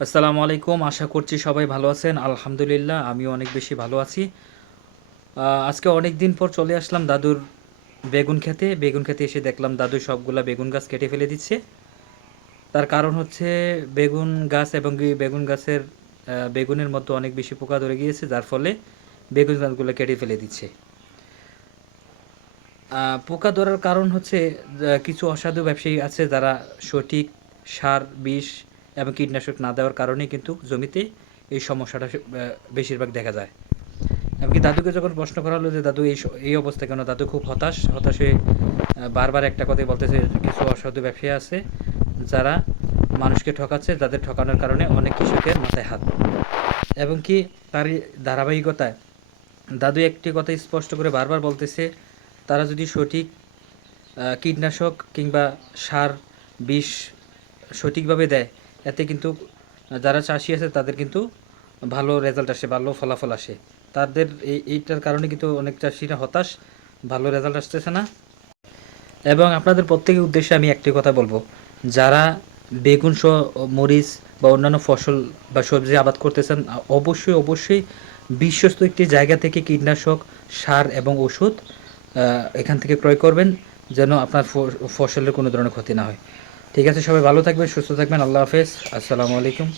আসসালামু আলাইকুম। আশা করছি সবাই ভালো আছেন। আলহামদুলিল্লাহ আমিও অনেক বেশি ভালো আছি। আজকে অনেক দিন পর চলে আসলাম দাদুর বেগুন খেতে এসে দেখলাম দাদু সবগুলা বেগুন গাছ কেটে ফেলে দিচ্ছে। তার কারণ হচ্ছে বেগুন গাছ এবং বেগুন গাছের বেগুনের মধ্যে অনেক বেশি পোকা ধরে গিয়েছে, যার ফলে বেগুন গাছগুলো কেটে ফেলে দিচ্ছে। পোকা ধরার কারণ হচ্ছে কিছু অসাধু ব্যবসায়ী আছে যারা সঠিক সার, বিষ এবং কীটনাশক না দেওয়ার কারণেই কিন্তু জমিতে এই সমস্যাটা বেশিরভাগ দেখা যায়। এমনকি দাদুকে যখন প্রশ্ন করা হলো যে দাদু এই অবস্থা কেন, দাদু খুব হতাশ হয়ে বারবার একটা কথাই বলতেছে, কিছু অসাধু ব্যবসায়ী আছে যারা মানুষকে ঠকাচ্ছে, যাদের ঠকানোর কারণে অনেক কৃষকের মাথায় হাত। এবং কি তারই ধারাবাহিকতায় দাদু একটি কথা স্পষ্ট করে বারবার বলতেছে, তারা যদি সঠিক কীটনাশক কিংবা সার, বিষ সঠিকভাবে দেয়, এতে কিন্তু যারা চাষি আছে তাদের কিন্তু ভালো রেজাল্ট আসে, ভালো ফলাফল আসে। তাদের এইটার কারণে কিন্তু অনেক চাষিরা হতাশ, ভালো রেজাল্ট আসতেছে না। এবং আপনাদের প্রত্যেকের উদ্দেশ্যে আমি একটি কথা বলবো, যারা বেগুন সহ মরিচ বা অন্যান্য ফসল বা সবজি আবাদ করতেছেন, অবশ্যই বিশ্বস্ত একটি জায়গা থেকে কীটনাশক, সার এবং ওষুধ এখান থেকে ক্রয় করবেন, যেন আপনার ফসলের কোনো ধরনের ক্ষতি না হয়। ঠিক আছে, সবাই ভালো থাকবেন, সুস্থ থাকবেন। আল্লাহ হাফেজ। আসসালামু আলাইকুম।